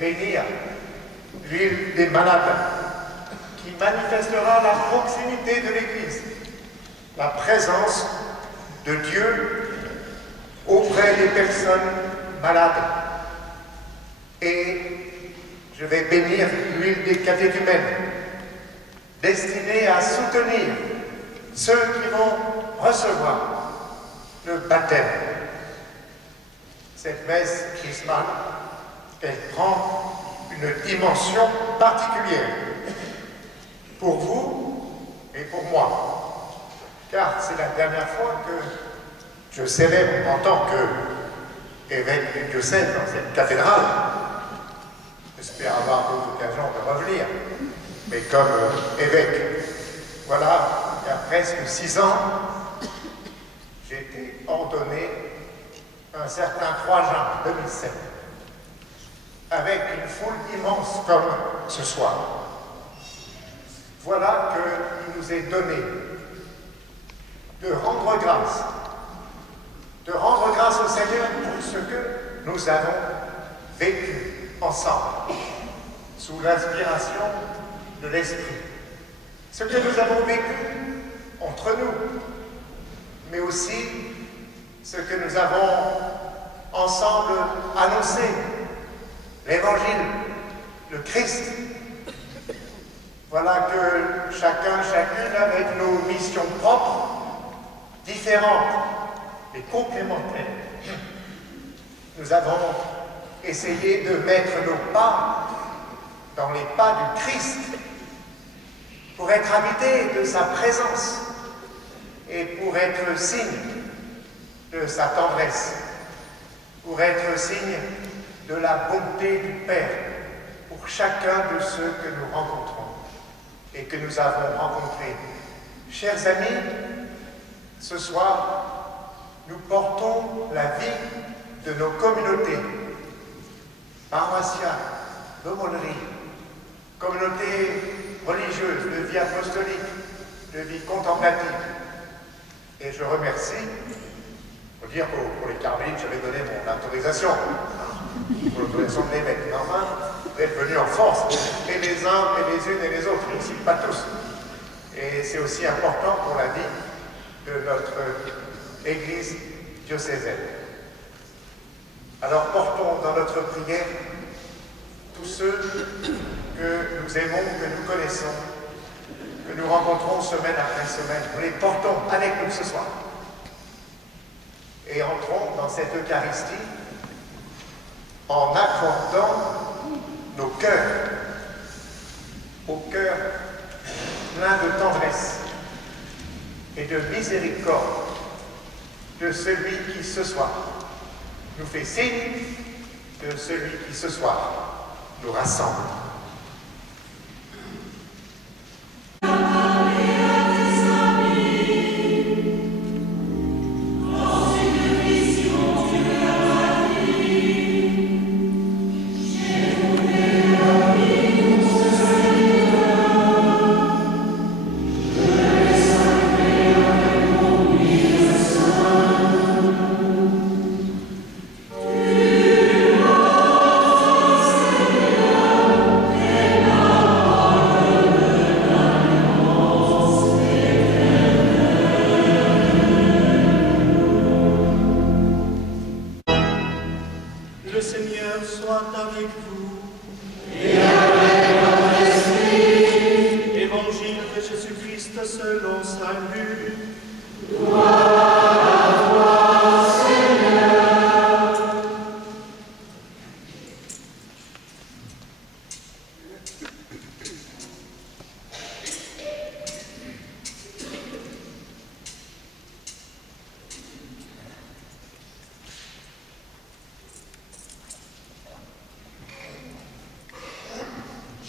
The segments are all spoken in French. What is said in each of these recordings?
bénir l'huile des malades, qui manifestera la proximité de l'Église, la présence de Dieu auprès des personnes malades. Et je vais bénir l'huile des catéchumènes, destinée à soutenir ceux qui vont recevoir le baptême. Cette messe chrismale, elle prend une dimension particulière pour vous et pour moi, car c'est la dernière fois que je célèbre en tant qu'évêque du diocèse dans cette cathédrale. J'espère avoir d'autres occasions de revenir, mais comme évêque, voilà, il y a presque 6 ans, j'ai été ordonné un certain 3 juin 2007, avec une foule immense comme ce soir. Voilà qu'il nous est donné de rendre grâce au Seigneur pour ce que nous avons vécu ensemble, sous l'inspiration de l'Esprit. Ce que nous avons vécu entre nous, mais aussi ce que nous avons ensemble annoncé, l'Évangile, le Christ. Voilà que chacun, chacune, avec nos missions propres, différentes, mais complémentaires, nous avons essayé de mettre nos pas dans les pas du Christ pour être habités de sa présence et pour être signe de sa tendresse, pour être signe de la bonté du Père pour chacun de ceux que nous rencontrons et que nous avons rencontrés. Chers amis, ce soir, nous portons la vie de nos communautés paroissiales, d'aumônerie, communautés religieuses, de vie apostolique, de vie contemplative. Et je remercie, il faut dire pour les carmélites, j'avais donné mon autorisation, pour l'autorisation de l'évêque. Mais enfin, vous êtes venus en force, et les uns, et les unes, et les autres, ici, pas tous. Et c'est aussi important pour la vie de notre Église diocésaine. Alors portons dans notre prière tous ceux que nous aimons, que nous connaissons, que nous rencontrons semaine après semaine. Nous les portons avec nous ce soir. Et entrons dans cette Eucharistie en accordant nos cœurs au cœur plein de tendresse et de miséricorde de celui qui ce soir nous fait signe, de celui qui ce soir nous rassemble.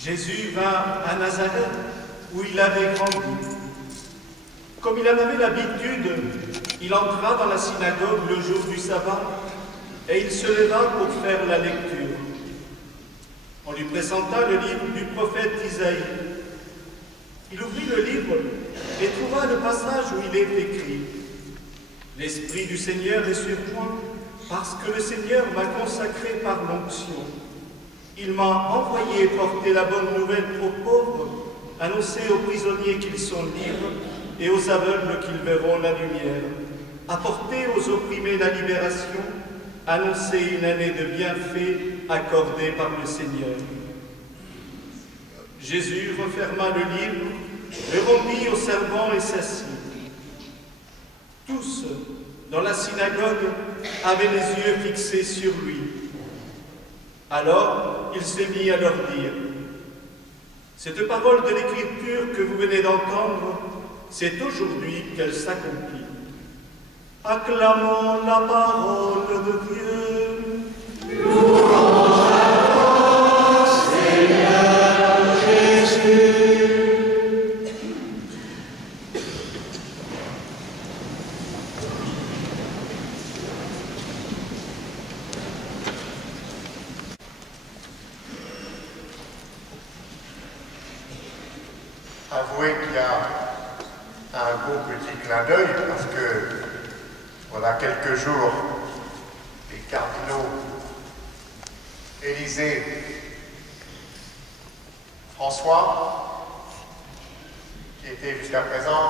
Jésus vint à Nazareth, où il avait grandi. Comme il en avait l'habitude, il entra dans la synagogue le jour du sabbat, et il se leva pour faire la lecture. On lui présenta le livre du prophète Isaïe. Il ouvrit le livre et trouva le passage où il est écrit « L'Esprit du Seigneur est sur moi, parce que le Seigneur m'a consacré par l'onction. Il m'a envoyé porter la bonne nouvelle aux pauvres, annoncer aux prisonniers qu'ils sont libres et aux aveugles qu'ils verront la lumière, apporter aux opprimés la libération, annoncer une année de bienfaits accordée par le Seigneur. Jésus referma le livre, le rendit aux servants et s'assit. Tous, dans la synagogue, avaient les yeux fixés sur lui. Alors, il s'est mis à leur dire, « Cette parole de l'Écriture que vous venez d'entendre, c'est aujourd'hui qu'elle s'accomplit. Acclamons la parole de Dieu. » Louange à toi, Seigneur Jésus. Avouez qu'il y a un beau petit clin d'œil parce que voilà quelques jours, les cardinaux Élisée, François, qui était jusqu'à présent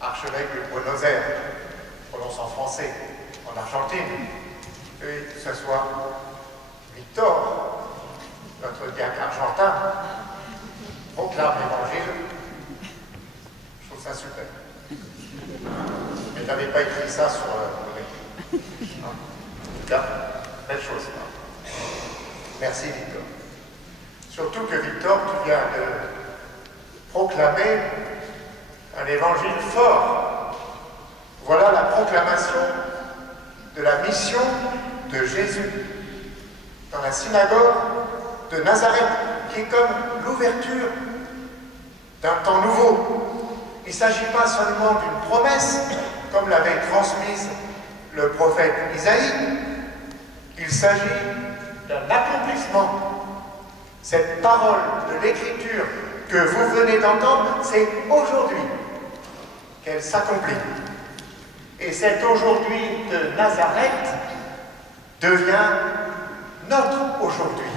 archevêque de Buenos Aires, prononce en français, en Argentine, et que ce soit Victor, notre diacre argentin, proclame l'évangile. Je trouve ça super. Mais tu n'avais pas écrit ça sur le en tout cas, belle chose. Merci Victor. Surtout que Victor, tu viens de proclamer un évangile fort. Voilà la proclamation de la mission de Jésus dans la synagogue de Nazareth, qui est comme l'ouverture d'un temps nouveau. Il ne s'agit pas seulement d'une promesse, comme l'avait transmise le prophète Isaïe, il s'agit d'un accomplissement. Cette parole de l'Écriture que vous venez d'entendre, c'est aujourd'hui qu'elle s'accomplit. Et cet aujourd'hui de Nazareth devient notre aujourd'hui,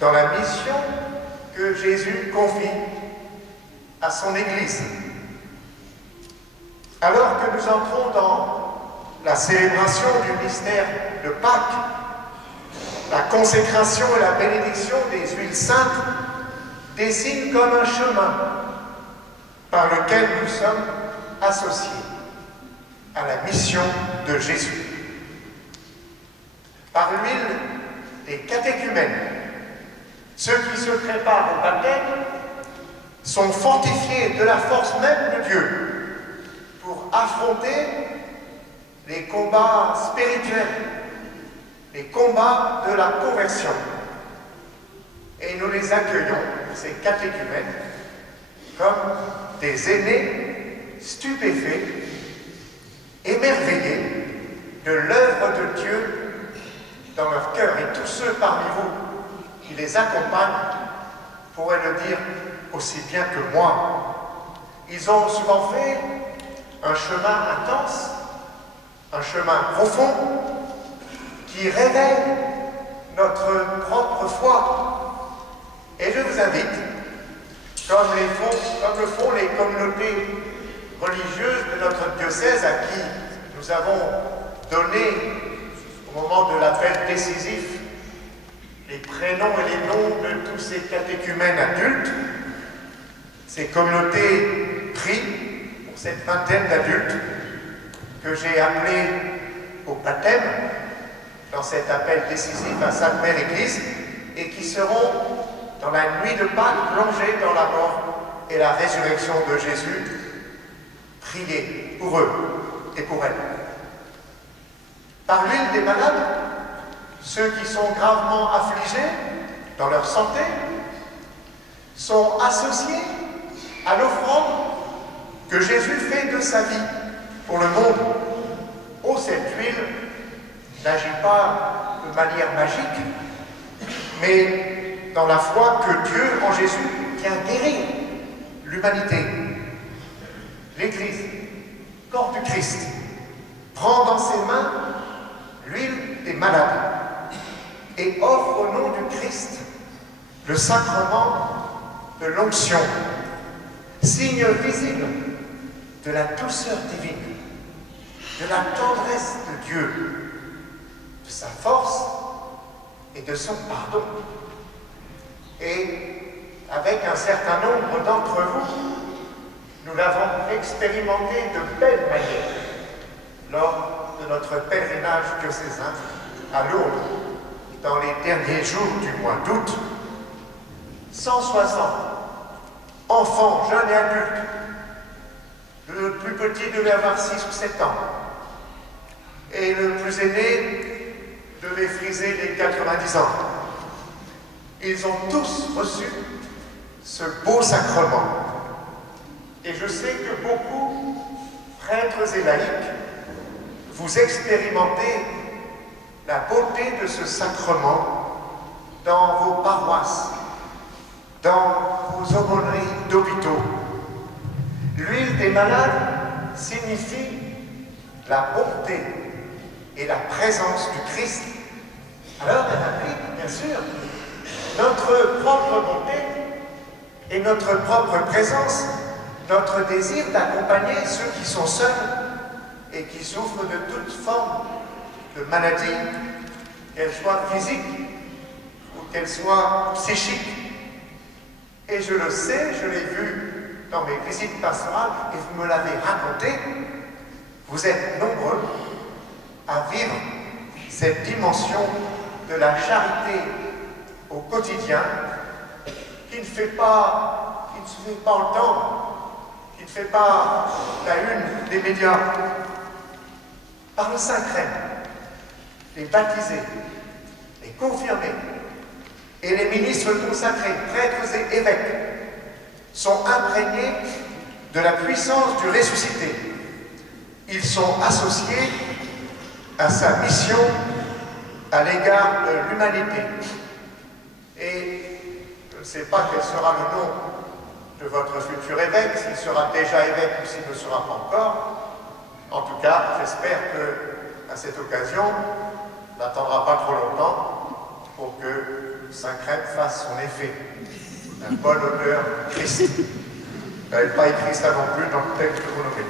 dans la mission que Jésus confie à son Église. Alors que nous entrons dans la célébration du mystère de Pâques, la consécration et la bénédiction des huiles saintes dessinent comme un chemin par lequel nous sommes associés à la mission de Jésus. Par l'huile des catéchumènes, ceux qui se préparent au baptême sont fortifiés de la force même de Dieu pour affronter les combats spirituels, les combats de la conversion. Et nous les accueillons, ces catéchumènes, comme des aînés stupéfaits, émerveillés de l'œuvre de Dieu dans leur cœur. Et tous ceux parmi vous qui les accompagnent pourraient le dire aussi bien que moi. Ils ont souvent fait un chemin intense, un chemin profond, qui révèle notre propre foi. Et je vous invite, comme le font les communautés religieuses de notre diocèse à qui nous avons donné, au moment de l'appel décisif, les prénoms et les noms de tous ces catéchumènes adultes. Ces communautés prient pour cette vingtaine d'adultes que j'ai appelés au baptême dans cet appel décisif à Sainte Mère Église et qui seront dans la nuit de Pâques plongés dans la mort et la résurrection de Jésus. Priez pour eux et pour elles. Par l'huile des malades, ceux qui sont gravement affligés dans leur santé sont associés à l'offrande que Jésus fait de sa vie pour le monde. Oh, cette huile n'agit pas de manière magique, mais dans la foi que Dieu en Jésus vient guérir l'humanité. L'Église, corps du Christ, prend dans ses mains l'huile des malades. et offre au nom du Christ le sacrement de l'onction, signe visible de la douceur divine, de la tendresse de Dieu, de sa force et de son pardon. Et avec un certain nombre d'entre vous, nous l'avons expérimenté de belle manière lors de notre pèlerinage diocésain à Lourdes, dans les derniers jours du mois d'août. 160 enfants, jeunes et adultes, le plus petit devait avoir 6 ou 7 ans, et le plus aîné devait friser les 90 ans. Ils ont tous reçu ce beau sacrement. Et je sais que beaucoup, prêtres et laïcs, vous expérimentez la beauté de ce sacrement dans vos paroisses, dans vos aumôneries d'hôpitaux. L'huile des malades signifie la bonté et la présence du Christ. Alors elle implique, bien sûr, notre propre bonté et notre propre présence, notre désir d'accompagner ceux qui sont seuls et qui souffrent de toute forme de maladie, qu'elle soit physique ou qu'elle soit psychique. Et je le sais, je l'ai vu dans mes visites pastorales et vous me l'avez raconté, vous êtes nombreux à vivre cette dimension de la charité au quotidien qui ne se fait pas entendre, qui ne fait pas la une des médias. Par le Saint-Crème, les baptisés, les confirmés et les ministres consacrés, prêtres et évêques, sont imprégnés de la puissance du ressuscité. Ils sont associés à sa mission à l'égard de l'humanité. Et je ne sais pas quel sera le nom de votre futur évêque, s'il sera déjà évêque ou s'il ne sera pas encore. En tout cas, j'espère qu'à cette occasion, on n'attendra pas trop longtemps pour que Saint-Crème fasse son effet. Un bon odeur Christ. Vous n'avez pas écrit ça non plus dans le texte que vous nommez.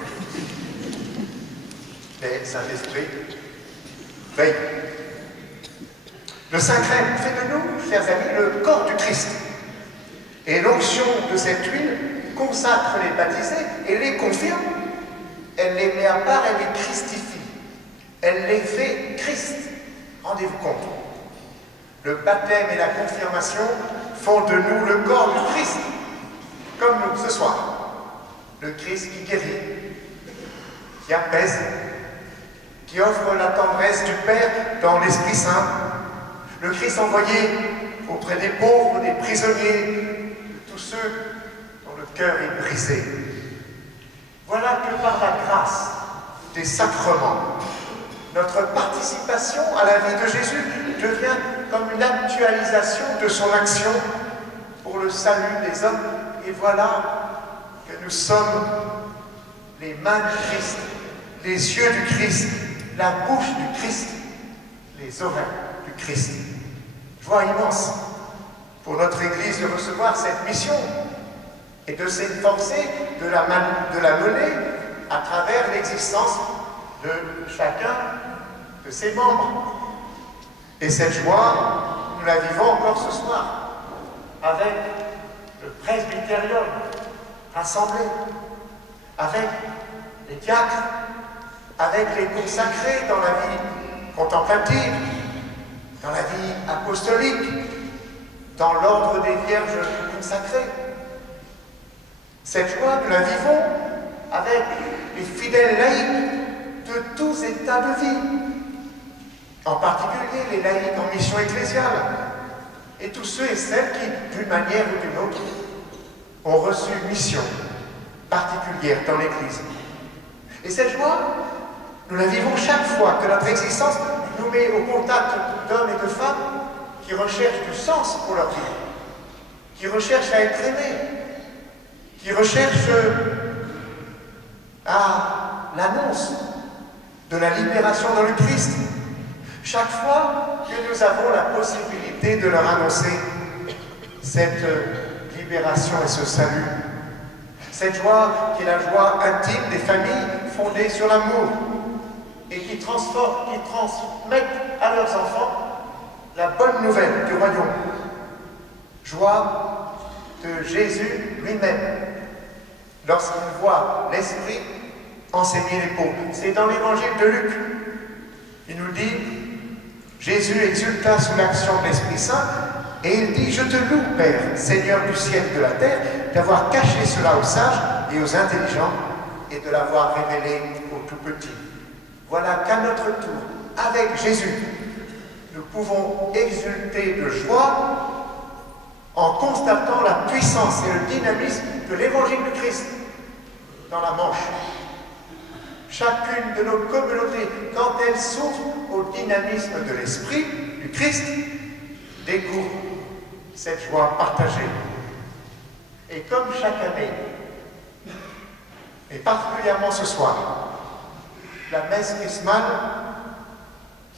Mais Saint-Esprit veille. Le Saint-Crème fait de nous, chers amis, le corps du Christ. Et l'onction de cette huile consacre les baptisés et les confirme. Elle les met à part, elle les christifie. Elle les fait Christ. Rendez-vous compte. Le baptême et la confirmation font de nous le corps du Christ, comme nous ce soir. Le Christ qui guérit, qui apaise, qui offre la tendresse du Père dans l'Esprit Saint. Le Christ envoyé auprès des pauvres, des prisonniers, de tous ceux dont le cœur est brisé. Voilà que par la grâce des sacrements, notre participation à la vie de Jésus devient comme une actualisation de son action pour le salut des hommes. Et voilà que nous sommes les mains du Christ, les yeux du Christ, la bouche du Christ, les oreilles du Christ. Joie immense pour notre Église de recevoir cette mission et de s'efforcer de la mener à travers l'existence de chacun de ses membres. Et cette joie, nous la vivons encore ce soir, avec le presbytérium rassemblé, avec les diacres, avec les consacrés dans la vie contemplative, dans la vie apostolique, dans l'ordre des vierges consacrées. Cette joie, nous la vivons avec les fidèles laïcs de tous états de vie, en particulier les laïcs en mission ecclésiale, et tous ceux et celles qui, d'une manière ou d'une autre, ont reçu une mission particulière dans l'Église. Et cette joie, nous la vivons chaque fois que notre existence nous met au contact d'hommes et de femmes qui recherchent du sens pour leur vie, qui recherchent à être aimés, qui recherchent à l'annonce de la libération dans le Christ. Chaque fois que nous avons la possibilité de leur annoncer cette libération et ce salut, cette joie qui est la joie intime des familles fondées sur l'amour et qui transmettent à leurs enfants la bonne nouvelle du royaume. Joie de Jésus lui-même lorsqu'il voit l'Esprit enseigner les pauvres. C'est dans l'évangile de Luc. Il nous dit, Jésus exulta sous l'action de l'Esprit Saint et il dit, je te loue, Père, Seigneur du ciel et de la terre, d'avoir caché cela aux sages et aux intelligents et de l'avoir révélé aux tout petits. Voilà qu'à notre tour, avec Jésus, nous pouvons exulter de joie en constatant la puissance et le dynamisme de l'évangile du Christ dans la Manche. Chacune de nos communautés, quand elle s'ouvre au dynamisme de l'Esprit du Christ, découvre cette joie partagée. Et comme chaque année, et particulièrement ce soir, la messe chrismale,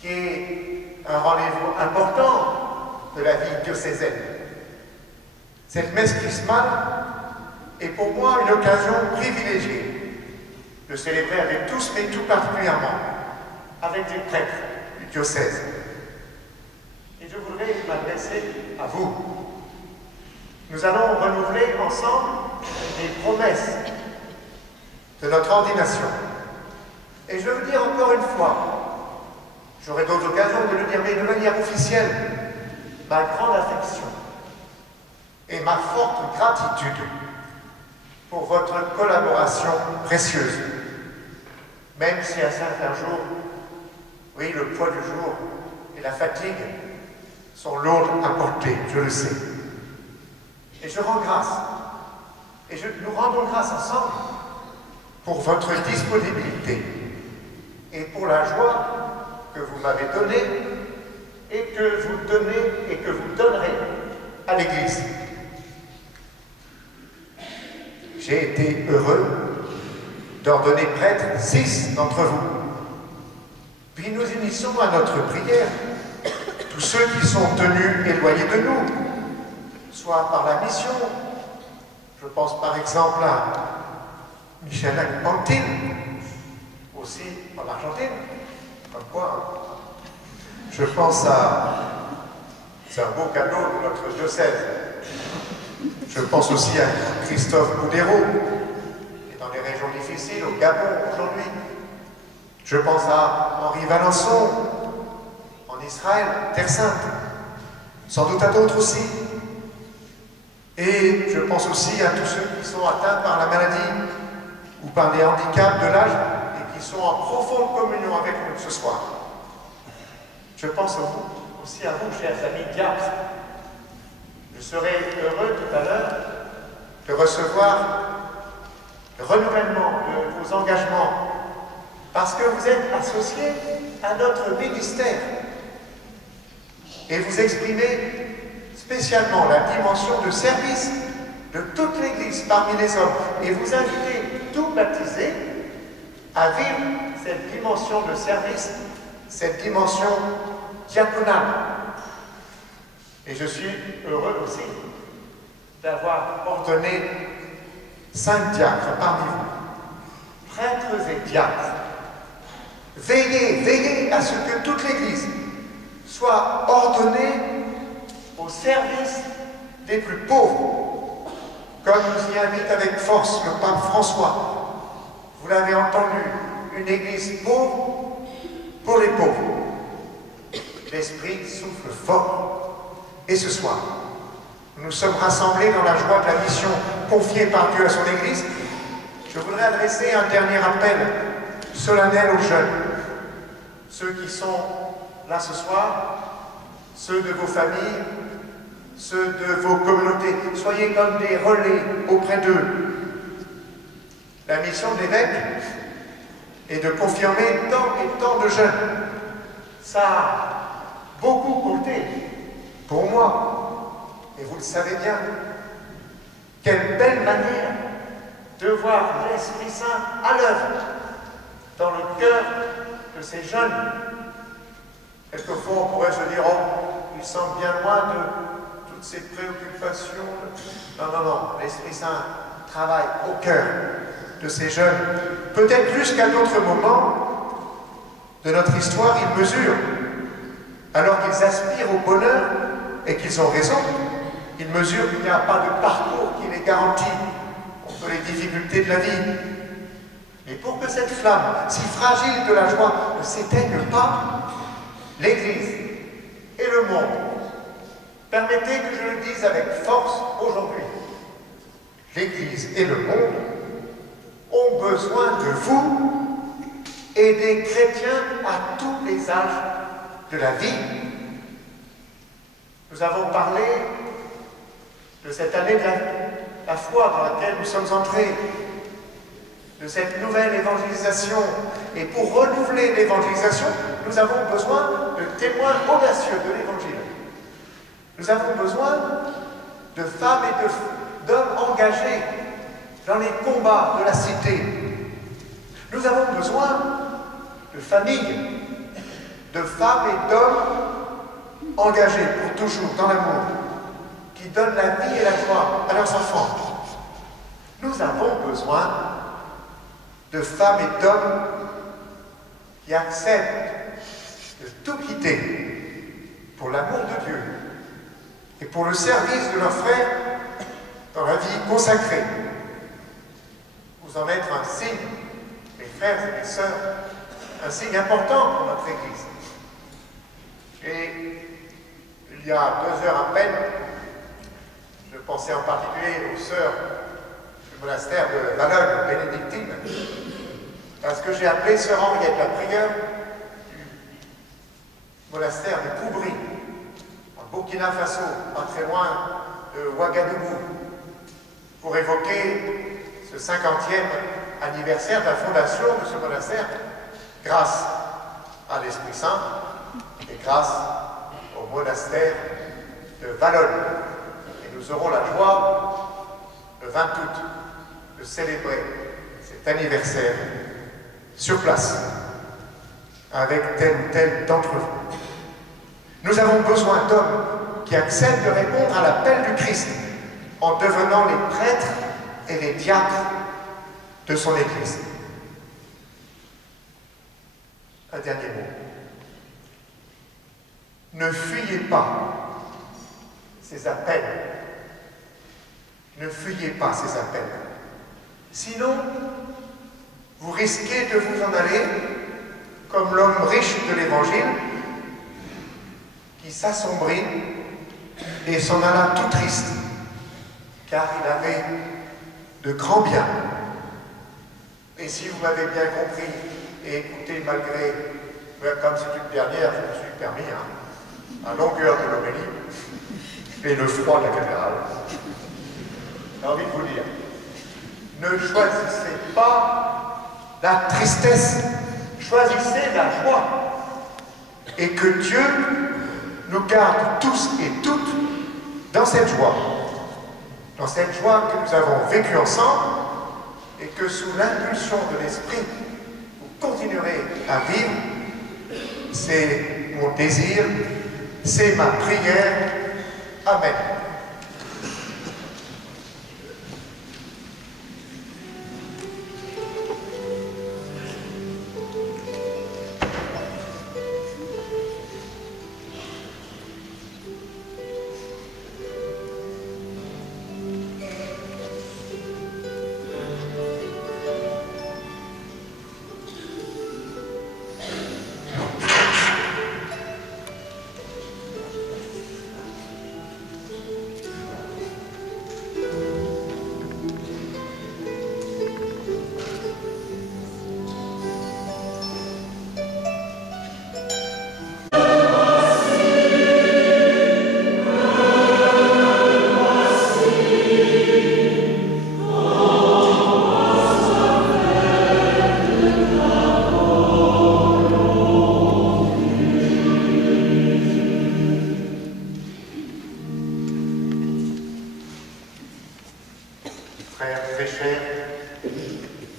qui est un rendez-vous important de la vie diocésaine. Cette messe chrismale est pour moi une occasion privilégiée de célébrer avec tous, mais tout particulièrement avec les prêtres du diocèse. Et je voudrais m'adresser à vous. Nous allons renouveler ensemble les promesses de notre ordination. Et je veux vous dire encore une fois, j'aurai d'autres occasions de le dire, mais de manière officielle, ma grande affection et ma forte gratitude pour votre collaboration précieuse. Même si à certains jours, oui, le poids du jour et la fatigue sont lourdes à porter, je le sais. Et je rends grâce, et nous rendons grâce ensemble pour votre disponibilité et pour la joie que vous m'avez donnée et que vous donnez et que vous donnerez à l'Église. J'ai été heureux d'ordonner prêtre 6 d'entre vous. Puis nous unissons à notre prière tous ceux qui sont tenus éloignés de nous, soit par la mission, je pense par exemple à Michel Pantine, aussi en Argentine, comme quoi, je pense à, c'est un beau cadeau de notre diocèse. Je pense aussi à Christophe Boudérault, qui est dans des régions difficiles, au Gabon aujourd'hui. Je pense à Henri Valençon, en Israël, Terre Sainte. Sans doute à d'autres aussi. Et je pense aussi à tous ceux qui sont atteints par la maladie ou par des handicaps de l'âge et qui sont en profonde communion avec nous ce soir. Je pense aussi à vous, chers amis diacres. Je serai heureux tout à l'heure de recevoir le renouvellement de vos engagements parce que vous êtes associés à notre ministère et vous exprimez spécialement la dimension de service de toute l'Église parmi les hommes et vous invitez tout baptisés à vivre cette dimension de service, cette dimension diaconale. Et je suis heureux aussi d'avoir ordonné 5 diacres parmi vous, prêtres et diacres. Veillez à ce que toute l'Église soit ordonnée au service des plus pauvres, comme nous y invite avec force le pape François. Vous l'avez entendu, une Église pauvre pour les pauvres. L'Esprit souffle fort. Et ce soir, nous sommes rassemblés dans la joie de la mission confiée par Dieu à son Église. Je voudrais adresser un dernier appel solennel aux jeunes, ceux qui sont là ce soir, ceux de vos familles, ceux de vos communautés. Soyez comme des relais auprès d'eux. La mission de l'évêque est de confirmer tant et tant de jeunes. Ça a beaucoup compté pour moi, et vous le savez bien. Quelle belle manière de voir l'Esprit Saint à l'œuvre dans le cœur de ces jeunes Quelquefois, on pourrait se dire, oh, il semble bien loin de toutes ces préoccupations. Non, non, non, l'Esprit Saint travaille au cœur de ces jeunes. Peut-être plus qu'à d'autres moments de notre histoire, ils mesurent. Alors qu'ils aspirent au bonheur et qu'ils ont raison, ils mesurent qu'il n'y a pas de parcours qui les garantit contre les difficultés de la vie. Mais pour que cette flamme si fragile de la joie ne s'éteigne pas, l'Église et le monde, permettez que je le dise avec force aujourd'hui, l'Église et le monde ont besoin de vous et des chrétiens à tous les âges de la vie. Nous avons parlé de cette année de la foi dans laquelle nous sommes entrés, de cette nouvelle évangélisation. Et pour renouveler l'évangélisation, nous avons besoin de témoins audacieux de l'Évangile. Nous avons besoin de femmes et d'hommes engagés dans les combats de la cité. Nous avons besoin de familles, de femmes et d'hommes engagés pour toujours dans l'amour, qui donnent la vie et la joie à leurs enfants. Nous avons besoin de femmes et d'hommes qui acceptent de tout quitter pour l'amour de Dieu et pour le service de leurs frères dans la vie consacrée. Vous en êtes un signe, mes frères et mes sœurs, un signe important pour notre Église. Et il y a 2 heures à peine, je pensais en particulier aux sœurs du monastère de Valognes, bénédictine, parce que j'ai appelé sœur Henriette, la prieure du monastère de Koubri, en Burkina Faso, pas très loin de Ouagadougou, pour évoquer ce 50e anniversaire de la fondation de ce monastère, grâce à l'Esprit Saint et grâce au monastère de Valognes. Et nous aurons la joie, le 20 août, de célébrer cet anniversaire sur place, avec tel ou tel d'entre vous. Nous avons besoin d'hommes qui acceptent de répondre à l'appel du Christ en devenant les prêtres et les diacres de son Église. Un dernier mot. Ne fuyez pas ces appels. Ne fuyez pas ces appels. Sinon, vous risquez de vous en aller comme l'homme riche de l'Évangile qui s'assombrit et s'en alla tout triste, car il avait de grands biens. Et si vous m'avez bien compris et écouté malgré, comme c'est une dernière, je me suis permis, à longueur de l'homélie et le froid de la cathédrale, j'ai envie de vous dire, ne choisissez pas la tristesse, choisissez la joie. Et que Dieu nous garde tous et toutes dans cette joie que nous avons vécue ensemble, et que sous l'impulsion de l'Esprit, vous continuerez à vivre. C'est mon désir, c'est ma prière. Amen.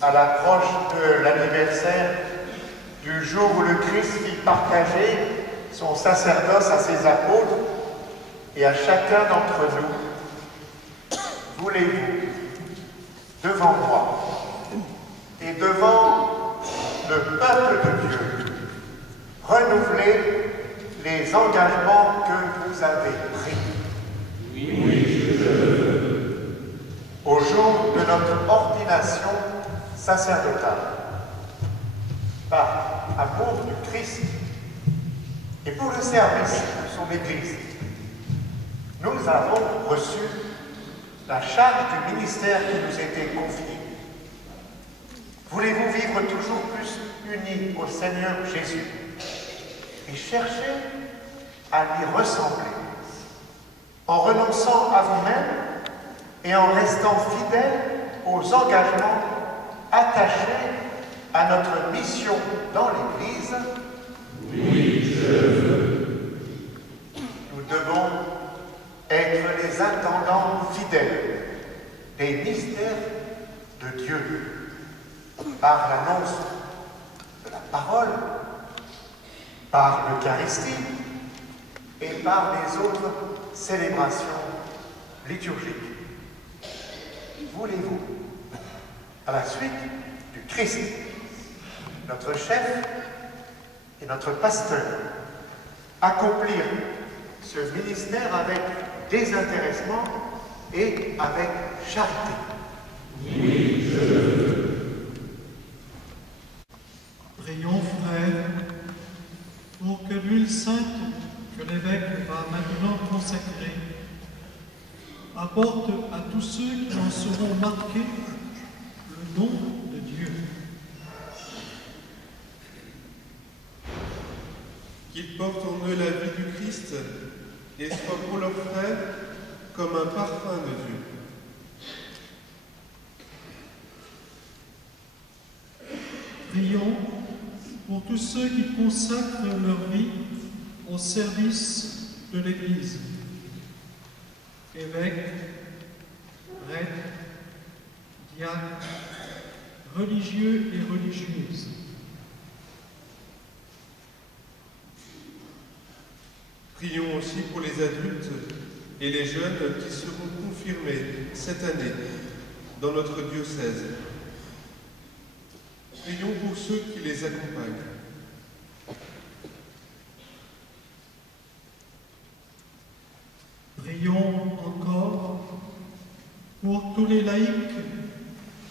À l'approche de l'anniversaire du jour où le Christ fit partager son sacerdoce à ses apôtres et à chacun d'entre nous, voulez-vous, devant moi et devant le peuple de Dieu, renouveler les engagements que vous avez pris? Oui, je veux. Au jour de notre ordination sacerdotale, par amour du Christ et pour le service de son Église, nous avons reçu la charge du ministère qui nous était confié. Voulez-vous vivre toujours plus unis au Seigneur Jésus et chercher à lui ressembler en renonçant à vous-même et en restant fidèle aux engagements attachés à notre mission dans l'Église? Oui, je veux. Nous devons être les intendants fidèles des mystères de Dieu par l'annonce de la parole, par l'Eucharistie et par les autres célébrations liturgiques. Voulez-vous, à la suite du Christ, notre chef et notre pasteur, accomplir ce ministère avec désintéressement et avec charité? Oui, je veux. Prions, frères, pour que l'huile sainte que l'évêque va maintenant consacrer apporte à tous ceux qui en seront marqués le don de Dieu. Qu'ils portent en eux la vie du Christ et soient pour leurs frères comme un parfum de Dieu. Prions pour tous ceux qui consacrent leur vie au service de l'Église. Évêques, prêtres, diacres, religieux et religieuses. Prions aussi pour les adultes et les jeunes qui seront confirmés cette année dans notre diocèse. Prions pour ceux qui les accompagnent. Prions encore pour tous les laïcs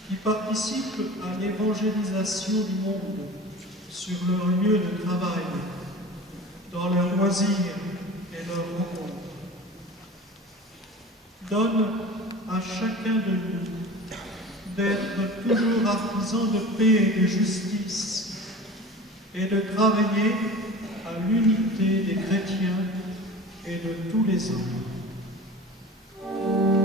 qui participent à l'évangélisation du monde sur leur lieu de travail, dans leurs loisirs et leurs rencontres. Donne à chacun de nous d'être toujours artisan de paix et de justice et de travailler à l'unité des chrétiens et de tous les hommes. Oui,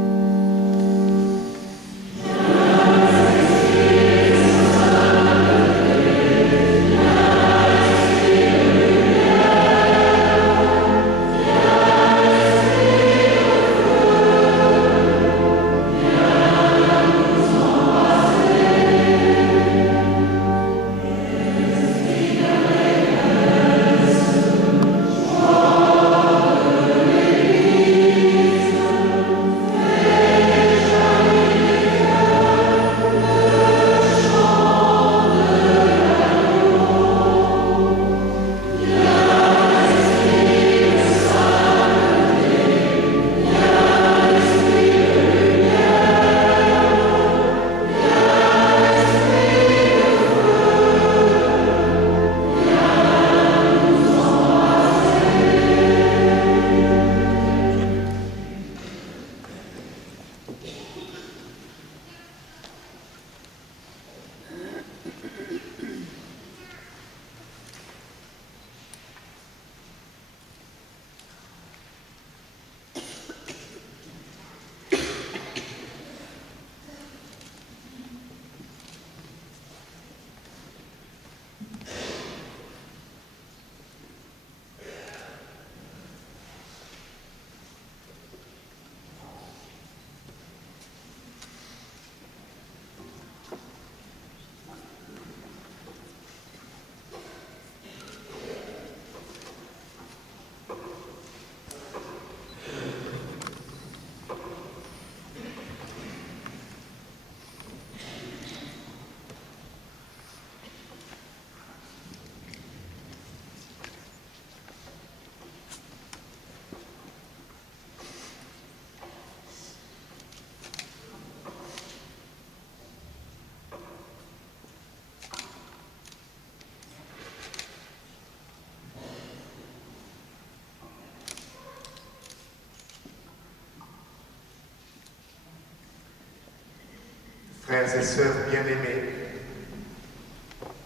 Frères et sœurs bien-aimés,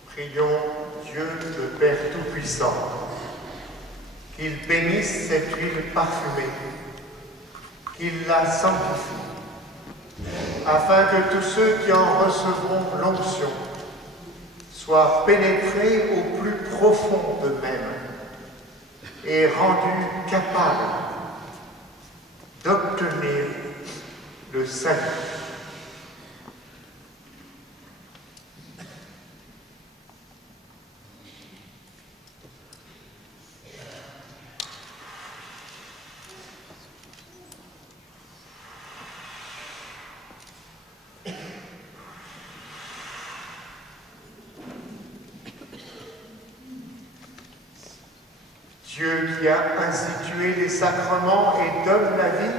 prions Dieu le Père Tout-Puissant, qu'il bénisse cette huile parfumée, qu'il la sanctifie, afin que tous ceux qui en recevront l'onction soient pénétrés au plus profond d'eux-mêmes et rendus capables d'obtenir le salut. Dieu qui a institué les sacrements et donne la vie,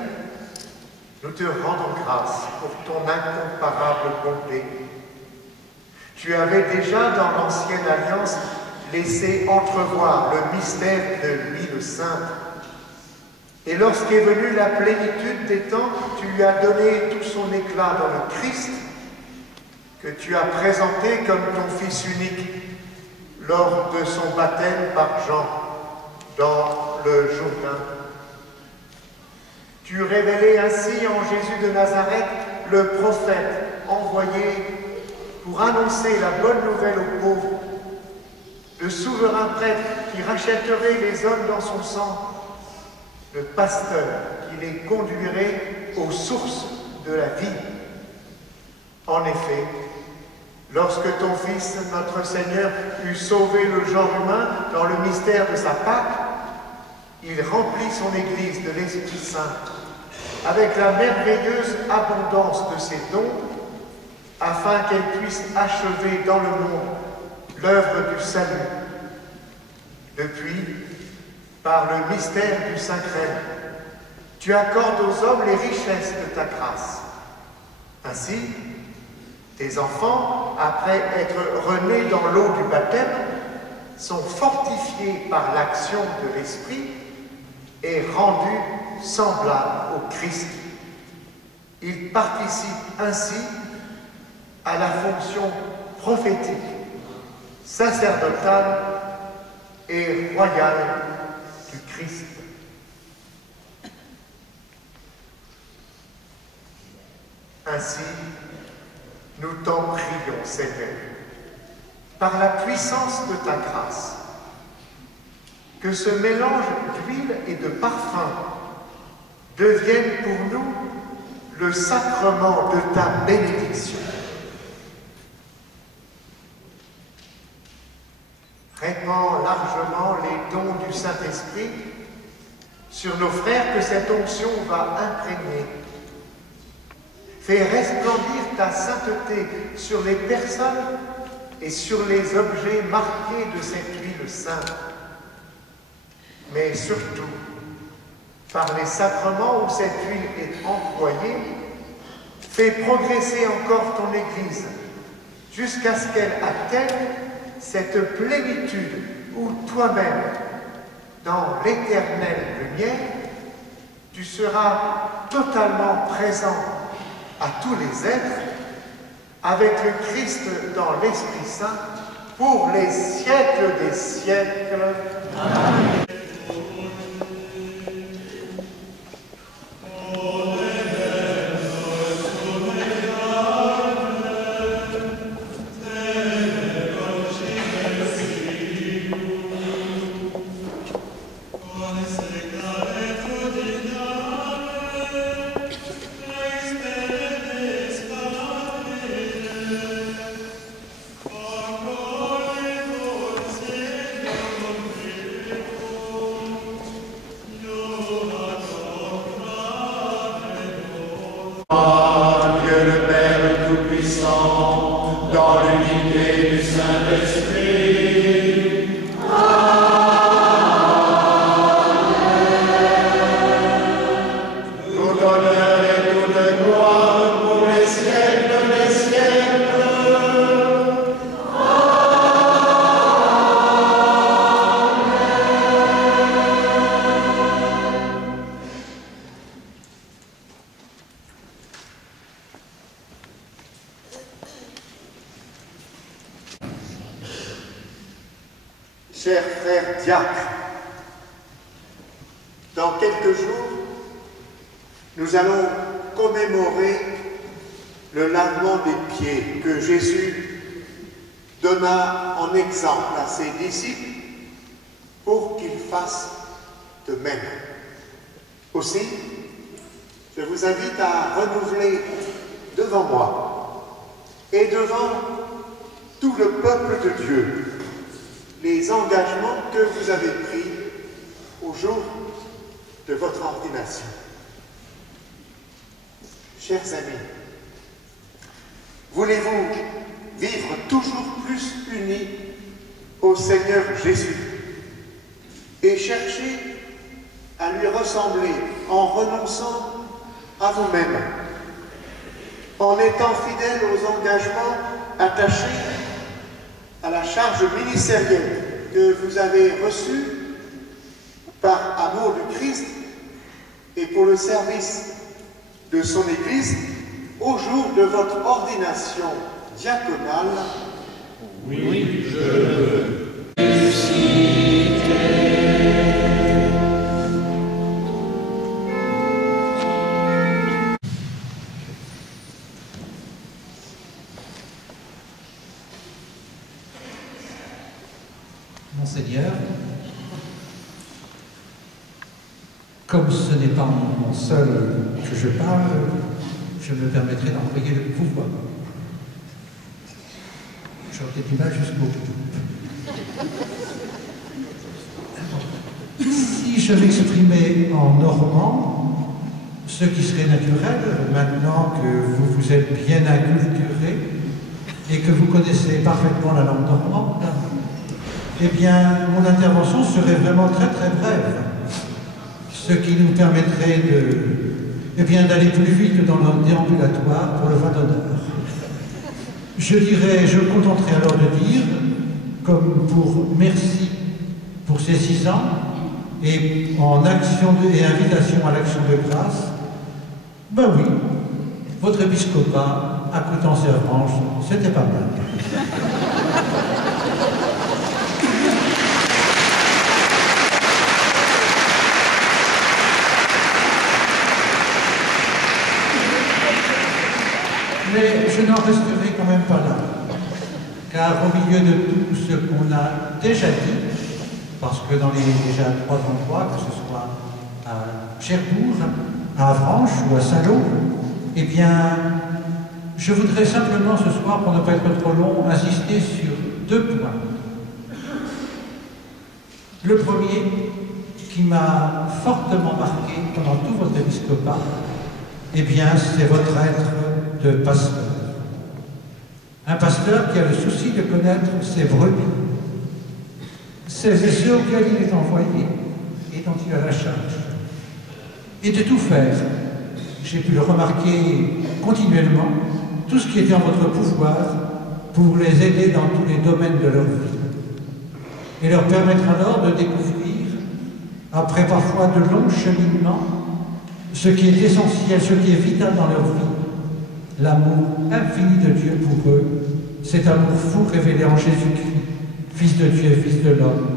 nous te rendons grâce pour ton incomparable bonté. Tu avais déjà dans l'Ancienne Alliance laissé entrevoir le mystère de l'huile sainte. Et lorsqu'est venue la plénitude des temps, tu lui as donné tout son éclat dans le Christ, que tu as présenté comme ton Fils unique lors de son baptême par Jean dans le Jourdain. Tu révélais ainsi en Jésus de Nazareth le prophète envoyé pour annoncer la bonne nouvelle aux pauvres, le souverain prêtre qui rachèterait les hommes dans son sang, le pasteur qui les conduirait aux sources de la vie. En effet, lorsque ton Fils, notre Seigneur, eut sauvé le genre humain dans le mystère de sa Pâque, il remplit son Église de l'Esprit Saint avec la merveilleuse abondance de ses dons, afin qu'elle puisse achever dans le monde l'œuvre du salut. Depuis, par le mystère du Saint-Crème, tu accordes aux hommes les richesses de ta grâce. Ainsi, tes enfants, après être renés dans l'eau du baptême, sont fortifiés par l'action de l'Esprit et rendus semblables au Christ. Ils participent ainsi à la fonction prophétique, sacerdotale et royale du Christ. Ainsi, nous t'en prions, Seigneur, par la puissance de ta grâce, que ce mélange d'huile et de parfum devienne pour nous le sacrement de ta bénédiction. Répands largement les dons du Saint-Esprit sur nos frères que cette onction va imprégner. Fais resplendir ta sainteté sur les personnes et sur les objets marqués de cette huile sainte. Mais surtout, par les sacrements où cette huile est employée, fais progresser encore ton Église jusqu'à ce qu'elle atteigne cette plénitude où toi-même, dans l'éternelle lumière, tu seras totalement présent à tous les êtres, avec le Christ dans l'Esprit Saint, pour les siècles des siècles. Amen. diacre. Dans quelques jours, nous allons commémorer le lavement des pieds que Jésus donna en exemple à ses disciples pour qu'ils fassent de même. Aussi, je vous invite à renouveler devant moi et devant tout le peuple de Dieu les engagements que vous avez pris au jour de votre ordination. Chers amis, voulez-vous vivre toujours plus unis au Seigneur Jésus et chercher à lui ressembler en renonçant à vous-même, en étant fidèles aux engagements attachés à la charge ministérielle que vous avez reçue par amour du Christ et pour le service de son Église au jour de votre ordination diaconale? Oui, je veux. Monseigneur, comme ce n'est pas mon seul que je parle, je me permettrai d'employer le pouvoir. J'aurais peut-être du mal jusqu'au bout. Si je m'exprimais en normand, ce qui serait naturel, maintenant que vous vous êtes bien inculturé et que vous connaissez parfaitement la langue normande, eh bien, mon intervention serait vraiment très très brève, ce qui nous permettrait d'aller plus vite dans le déambulatoire pour le vin d'honneur. Je me contenterai alors de dire, comme pour merci pour ces 6 ans, et en action et invitation à l'action de grâce, ben oui, votre épiscopat à Coutances-Servanges, c'était pas mal. Mais je n'en resterai quand même pas là, car au milieu de tout ce qu'on a déjà dit, parce que dans les déjà 3 endroits, que ce soit à Cherbourg, à Avranches ou à Saint-Lô, eh bien, je voudrais simplement ce soir, pour ne pas être trop long, insister sur 2 points. Le premier, qui m'a fortement marqué pendant tout votre épiscopat, eh bien, c'est votre être de pasteur. Un pasteur qui a le souci de connaître ses brebis, celles et ceux auxquels il est envoyé et dont il a la charge. Et de tout faire. J'ai pu le remarquer continuellement, tout ce qui était en votre pouvoir pour les aider dans tous les domaines de leur vie. Et leur permettre alors de découvrir, après parfois de longs cheminements, ce qui est essentiel, ce qui est vital dans leur vie, l'amour infini de Dieu pour eux, cet amour fou révélé en Jésus-Christ, Fils de Dieu et Fils de l'homme.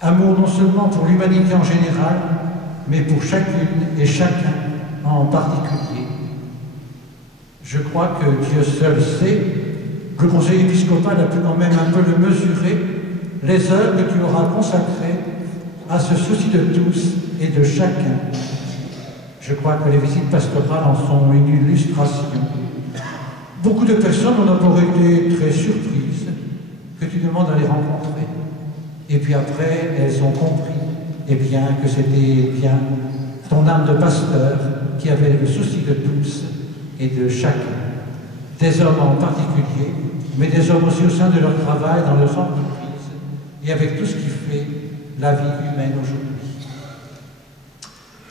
Amour non seulement pour l'humanité en général, mais pour chacune et chacun en particulier. Je crois que Dieu seul sait, le conseil épiscopal a pu quand même un peu le mesurer, les heures que tu auras consacrées à ce souci de tous et de chacun. Je crois que les visites pastorales en sont une illustration. Beaucoup de personnes ont d'abord été très surprises que tu demandes à les rencontrer. Et puis après, elles ont compris que c'était bien ton âme de pasteur qui avait le souci de tous et de chacun. Des hommes en particulier, mais des hommes aussi au sein de leur travail, dans leurs entreprises, et avec tout ce qui fait la vie humaine aujourd'hui.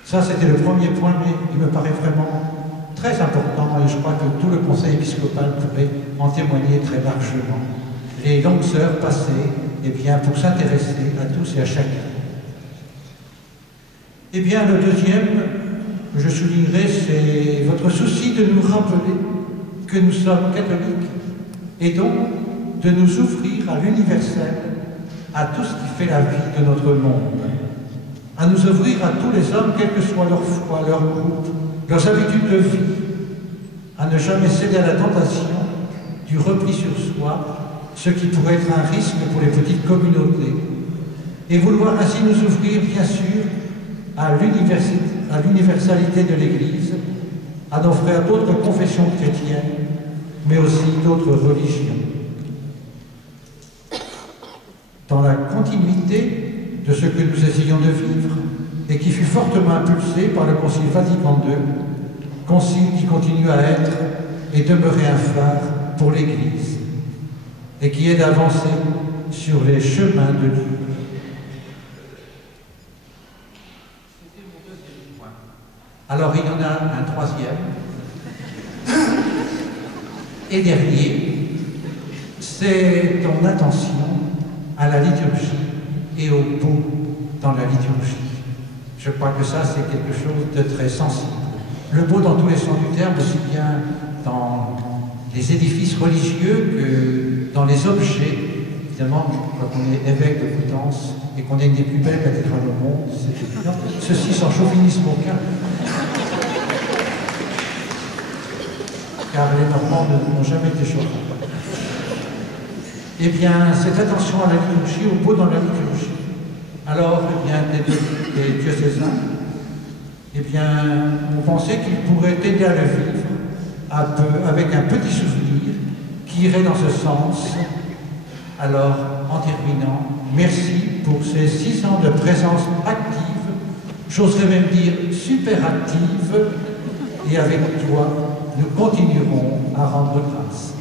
Ça, c'était le premier point, mais il me paraît vraiment très important, et je crois que tout le conseil épiscopal pourrait en témoigner très largement. Les longues heures passées, pour s'intéresser à tous et à chacun. Le deuxième que je soulignerai, c'est votre souci de nous rappeler que nous sommes catholiques, et donc de nous ouvrir à l'universel à tout ce qui fait la vie de notre monde, à nous ouvrir à tous les hommes, quelle que soit leur foi, leur groupe, leurs habitudes de vie, à ne jamais céder à la tentation du repli sur soi, ce qui pourrait être un risque pour les petites communautés, et vouloir ainsi nous ouvrir, bien sûr, à l'universalité de l'Église, à nos frères d'autres confessions chrétiennes, mais aussi d'autres religions. Dans la continuité de ce que nous essayons de vivre, et qui fut fortement impulsé par le Concile Vatican II, concile qui continue à être et demeurer un phare pour l'Église, et qui aide à avancer sur les chemins de Dieu. C'était mon deuxième point. Alors il y en a un troisième, et dernier, c'est ton attention à la liturgie et au pot dans la liturgie. Je crois que ça, c'est quelque chose de très sensible. Le pot dans tous les sens du terme, aussi bien dans les édifices religieux que dans les objets. Évidemment, quand on est évêque de Coutances et qu'on est une des plus belles cathédrales au monde, c'est évident. Ceci sans chauvinisme aucun. Car les Normands n'ont jamais été chauds. Eh bien, cette attention à la liturgie, au pot dans la liturgie. Alors, eh bien, les diocésains, eh bien, on pensait qu'ils pourraient aider à le vivre avec un petit souvenir qui irait dans ce sens. Alors, en terminant, merci pour ces 6 ans de présence active, j'oserais même dire super active, et avec toi, nous continuerons à rendre grâce.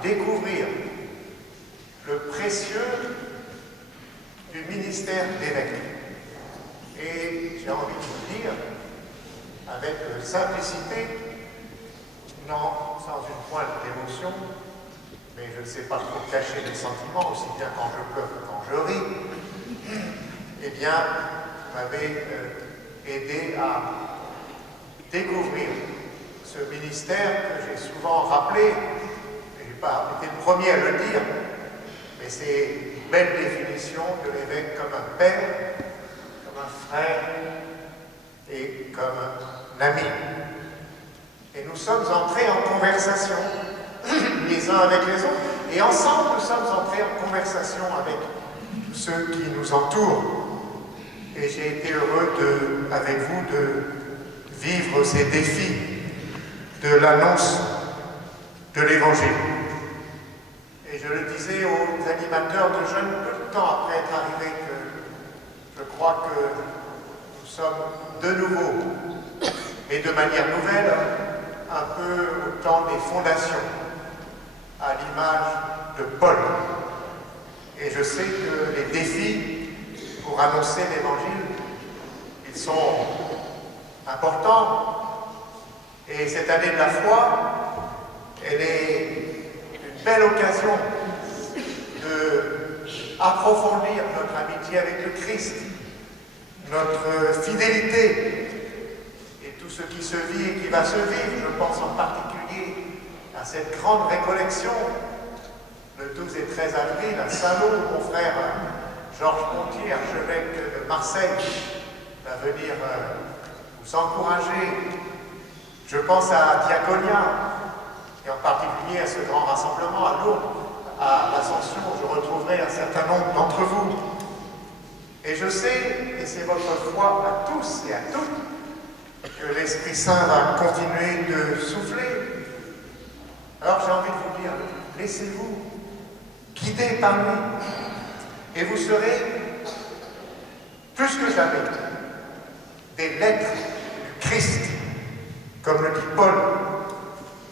Découvrir le précieux du ministère d'évêque. Et j'ai envie de vous dire, avec simplicité, non sans une pointe d'émotion, mais je ne sais pas trop cacher les sentiments, aussi bien quand je pleure que quand je ris, eh bien, vous m'avez aidé à découvrir ce ministère que j'ai souvent rappelé. Je n'ai pas été le premier à le dire, mais c'est une belle définition de l'évêque comme un père, comme un frère et comme un ami. Et nous sommes entrés en conversation, les uns avec les autres, et ensemble nous sommes entrés en conversation avec tous ceux qui nous entourent. Et j'ai été heureux avec vous de vivre ces défis de l'annonce de l'Évangile. Et je le disais aux animateurs de jeunes peu de temps après être arrivé que je crois que nous nous sommes de nouveau, et de manière nouvelle, un peu au temps des fondations, à l'image de Paul. Et je sais que les défis pour annoncer l'Évangile, ils sont importants. Et cette année de la foi, elle est une belle occasion d'approfondir notre amitié avec le Christ, notre fidélité et tout ce qui se vit et qui va se vivre. Je pense en particulier à cette grande récollection le 12 et 13 avril à Saint-Lô, où mon frère Georges Pontier, archevêque de Marseille, va venir nous encourager. Je pense à Diaconia, et en particulier à ce grand rassemblement à Lourdes, à l'Ascension, où je retrouverai un certain nombre d'entre vous. Et je sais, et c'est votre foi à tous et à toutes, que l'Esprit Saint va continuer de souffler. Alors j'ai envie de vous dire, laissez-vous guider par lui, et vous serez, plus que jamais, des lettres du Christ, comme le dit Paul,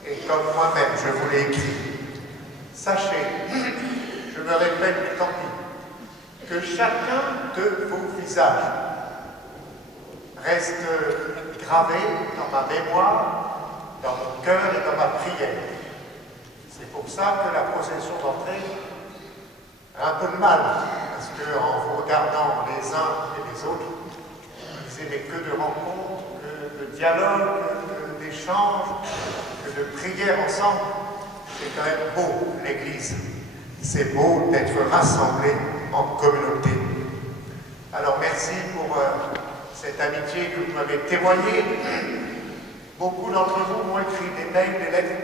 et comme moi-même je vous l'ai écrit. Sachez, je me répète, tant pis, que chacun de vos visages reste gravé dans ma mémoire, dans mon cœur et dans ma prière. C'est pour ça que la procession d'entrée a un peu de mal, parce qu'en vous regardant les uns et les autres, vous disiez, mais que de rencontres, que de dialogues, que d'échanges, que de prières ensemble. C'est quand même beau, l'Église. C'est beau d'être rassemblés en communauté. Alors merci pour cette amitié que vous m'avez témoignée. Beaucoup d'entre vous m'ont écrit des mails, des lettres.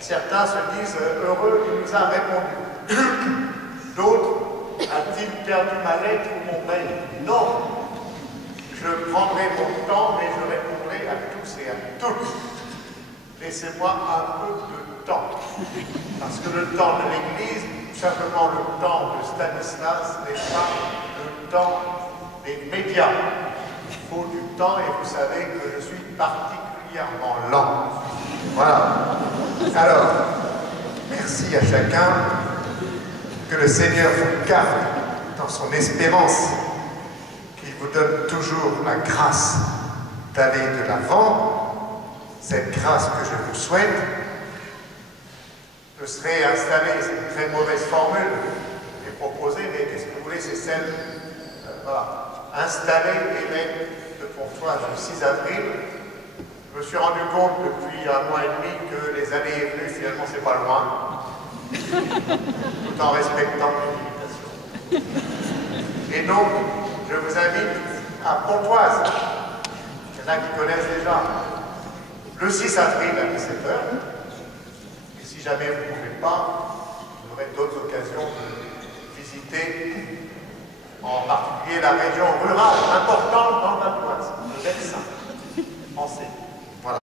Certains se disent heureux, il nous a répondu. D'autres, a-t-il perdu ma lettre ou mon mail? Non. Je prendrai mon temps, mais je répondrai à tous et à toutes. Laissez-moi un peu de temps. Parce que le temps de l'Église, tout simplement le temps de Stanislas, n'est pas le temps des médias. Il faut du temps et vous savez que je suis particulièrement lent. Voilà. Alors, merci à chacun. Que le Seigneur vous garde dans son espérance, qu'il vous donne toujours la grâce d'aller de l'avant. Cette grâce que je vous souhaite, je serai installé, c'est une très mauvaise formule qui est proposée, mais qu'est-ce que vous voulez, c'est celle, voilà, installé évêque de Pontoise le 6 avril. Je me suis rendu compte depuis un mois et demi que les années venues, finalement, c'est pas loin, tout en respectant mes limitations. Et donc, je vous invite à Pontoise. Il y en a qui connaissent déjà. Le 6 avril à 17h. Et si jamais vous ne pouvez pas, vous aurez d'autres occasions de visiter, en particulier la région rurale importante